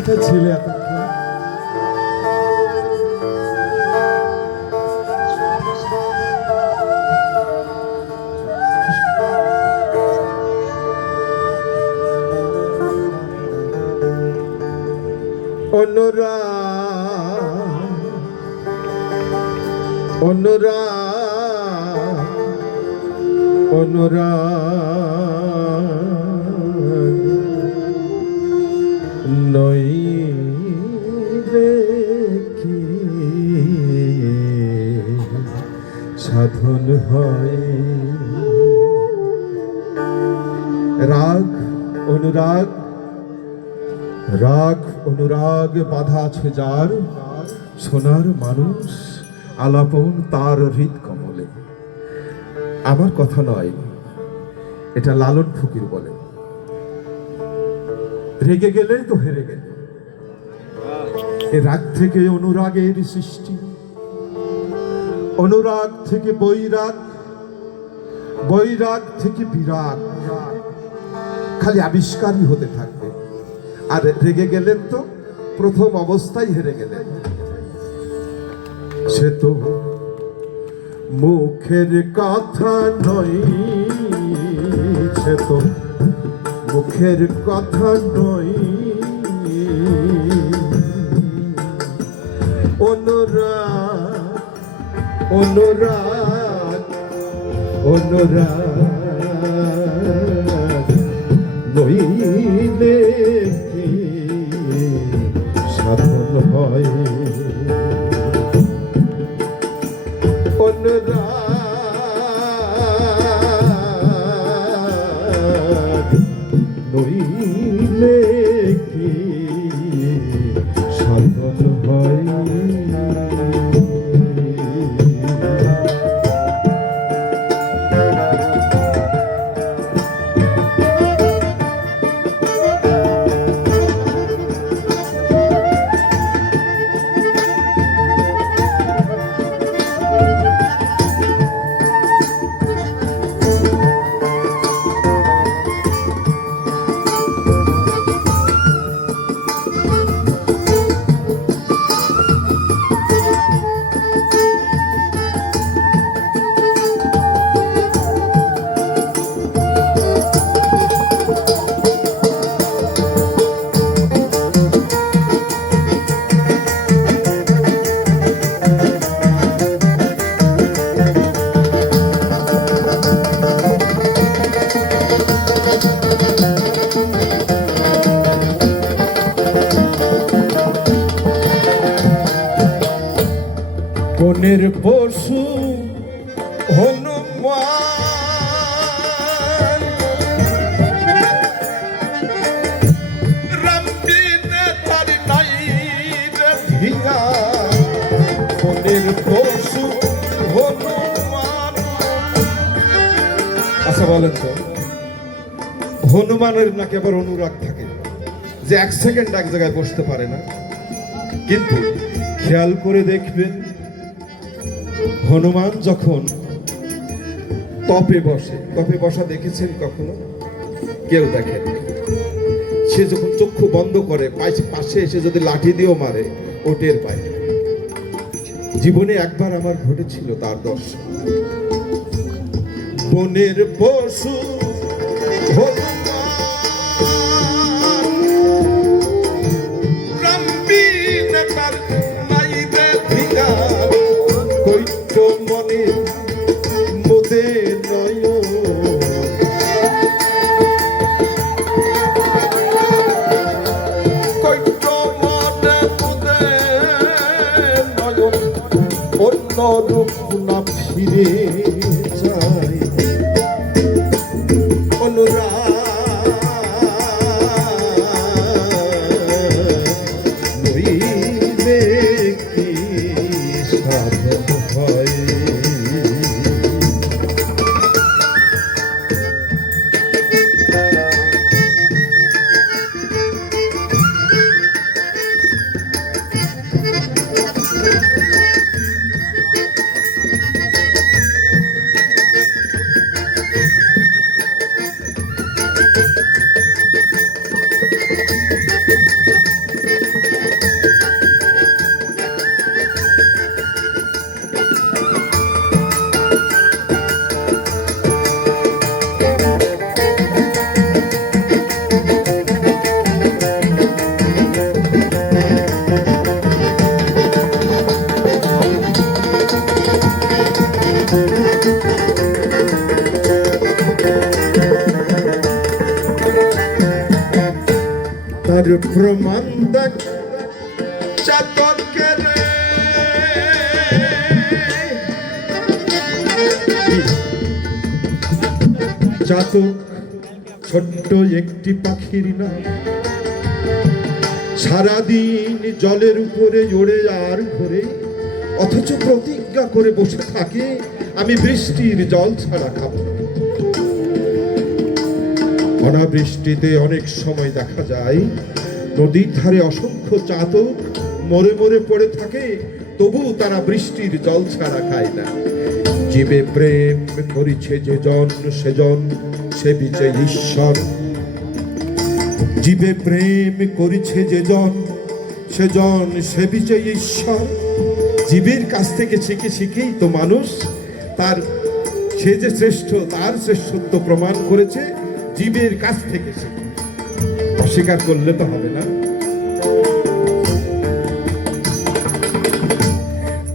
কোথায় ছিলে এতক্ষণ? অনুরাগ অনুরাগ অনুরাগ নইলে কি সাধন হয়? রাগ অনুরাগ রাগ অনুরাগ বাধা আছে যার, সোনার মানুষ আলাপন তার হৃদ কমলে। আমার কথা নয়, এটা লালন ফকির বলে। রেগে গেলে তো হেরে গেলে। এ রাগ থেকে অনুরাগের সৃষ্টি, অনুরাগ থেকে বৈরাগ, বৈরাগ থেকে বিরাগ, খালি আবিষ্কারই হতে থাকবে। আর রেগে গেলেন তো প্রথম অবস্থায় হেরে গেলেন। সে তো মুখের কথা নয়, সে তো মুখের কথা নয়। অনুরাগ অনুরাগ অনুরাগ নইলে কি সাধন হয়? অনুরাগ নইলে কি সাধন হয়? বনের পশু হনুমান রামবিনে তার নাই রে ভিয়া। বনের পশু হনুমান। আচ্ছা বলেন তো, হনুমানের নাকি আবার অনুরাগ থাকে যে এক সেকেন্ড এক জায়গায় বসতে পারে না। কিন্তু খেয়াল করে দেখবেন, হনুমান যখন তপে বসে, তপে বসা দেখেছেন কখনো? কেউ দেখেন। সে যখন চক্ষু বন্ধ করে, পাশে এসে যদি লাঠি দিয়েও মারে, ও টের পায়। জীবনে একবার আমার ঘটেছিল তার দর্শন। বনের পশু মনে মোদে নয়, কৈত্য মনে মোদে নয়, অন্য রূপ না ফিরে যায়। অনুরাগ তার প্রমাণ দেখ চাতকের চাতক ছোট্ট একটি পাখির নাম, সারাদিন জলের উপরে ওড়ে আর ঘোরে, অথচ প্রতিজ্ঞা করে বসে থাকে আমি বৃষ্টির জল ছাড়া খাব। অনাবৃষ্টিতে অনেক সময় দেখা যায় নদীর ধারে অসংখ্য চাতক মরে মরে পড়ে থাকে, তবু তারা বৃষ্টির জল ছাড়া খায় না। জীবে প্রেম করিছে যেজন সেজন সেবিছে ঈশ্বর। জীবে প্রেম করিছে যেজন সেজন সেবিছে ঈশ্বর। জীবের কাছ থেকে শিখে শিখেই তো মানুষ তার সে যে শ্রেষ্ঠ তার শ্রেষ্ঠত্ব প্রমাণ করেছে জীবের কাছ থেকে শিখে। অস্বীকার করলে তো হবে না।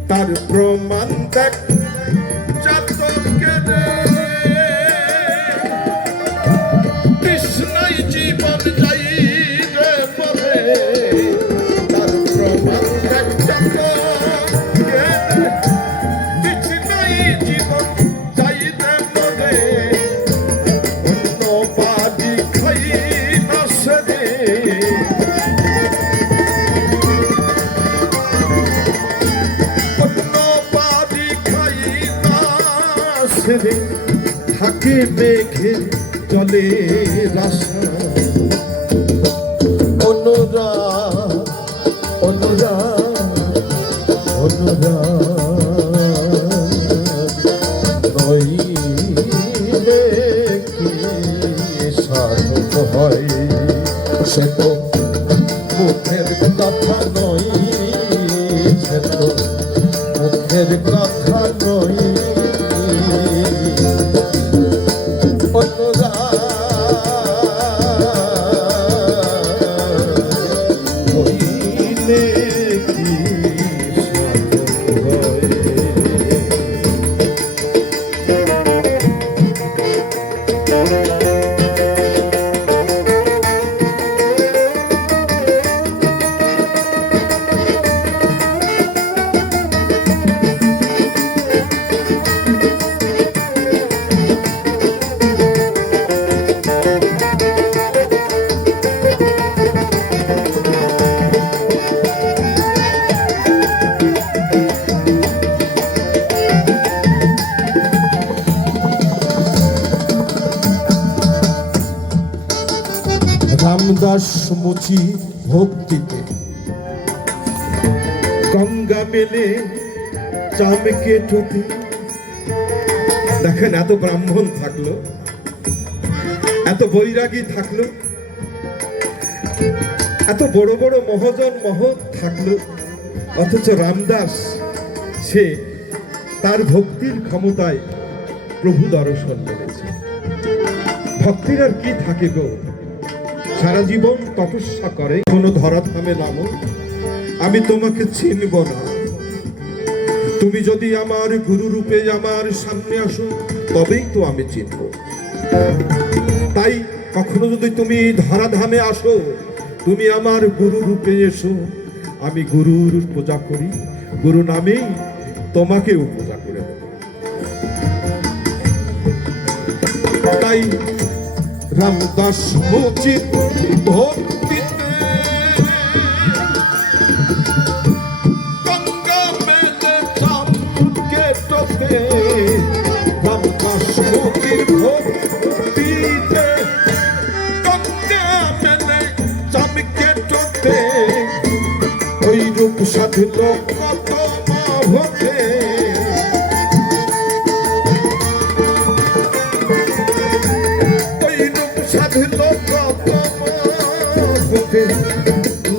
তার প্রমাণ দেখ কৃষ্ণই জীবন যাই রে পরে। তার প্রমাণ দেখ কৃষ্ণই জীবন যাই রে পরে। অন্য বাড়ি খাই না সেরে, অন্য বাড়ি খাই না সেরে থাকে মেঘের জলে রাশা। অনুরাগ অনুরাগ অনুরাগ নইলে কি সাধক হয়, সে তো মুখের কথা নয়, সে তো মুখের কথা নয়। রামদাস মুচি ভক্তিতে গঙ্গা মেলে চামকে ঠোঁটে। দেখেন এত ব্রাহ্মণ থাকলো, এত বৈরাগী থাকলো, এত বড় বড় মহাজন মহৎ থাকলো, অথচ রামদাস সে তার ভক্তির ক্ষমতায় প্রভু দর্শন পেয়েছে। ভক্তির আর কি থাকে গো? সারা জীবন তপস্যা করে, কোনো ধরাধামে নামো, আমি তোমাকে চিনব না। তুমি যদি আমার গুরু রূপে আমার সামনে আসো তবেই তো আমি চিনব। তাই কখনো যদি তুমি ধরাধামে আসো, তুমি আমার গুরু রূপে এসো, আমি গুরুর পূজা করি, গুরু নামেই তোমাকেও পূজা করে দেব। তাই রামদাস মুচি ভক্তিতে গঙ্গা মেলে চামকে টোপে। রামদাস মুচির ভক্তিতে গঙ্গা মেলে চামকে টোপে। ওই রূপ সাধিল কত মাভতে,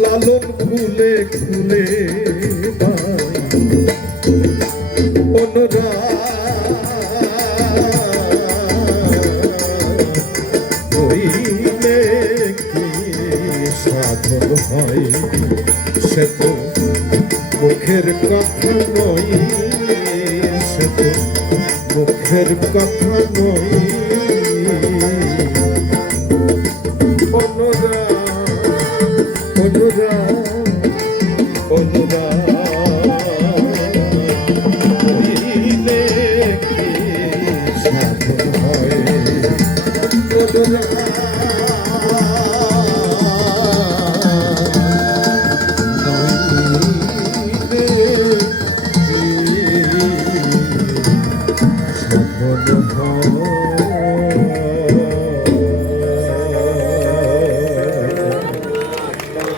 লালন খুলে খুলে হইলে কি সাধন হয়, সে তো মুখের কথা নয়, সে তো মুখের কথা নয়। অনুরাগ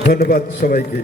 ধন্যবাদ সবাইকে।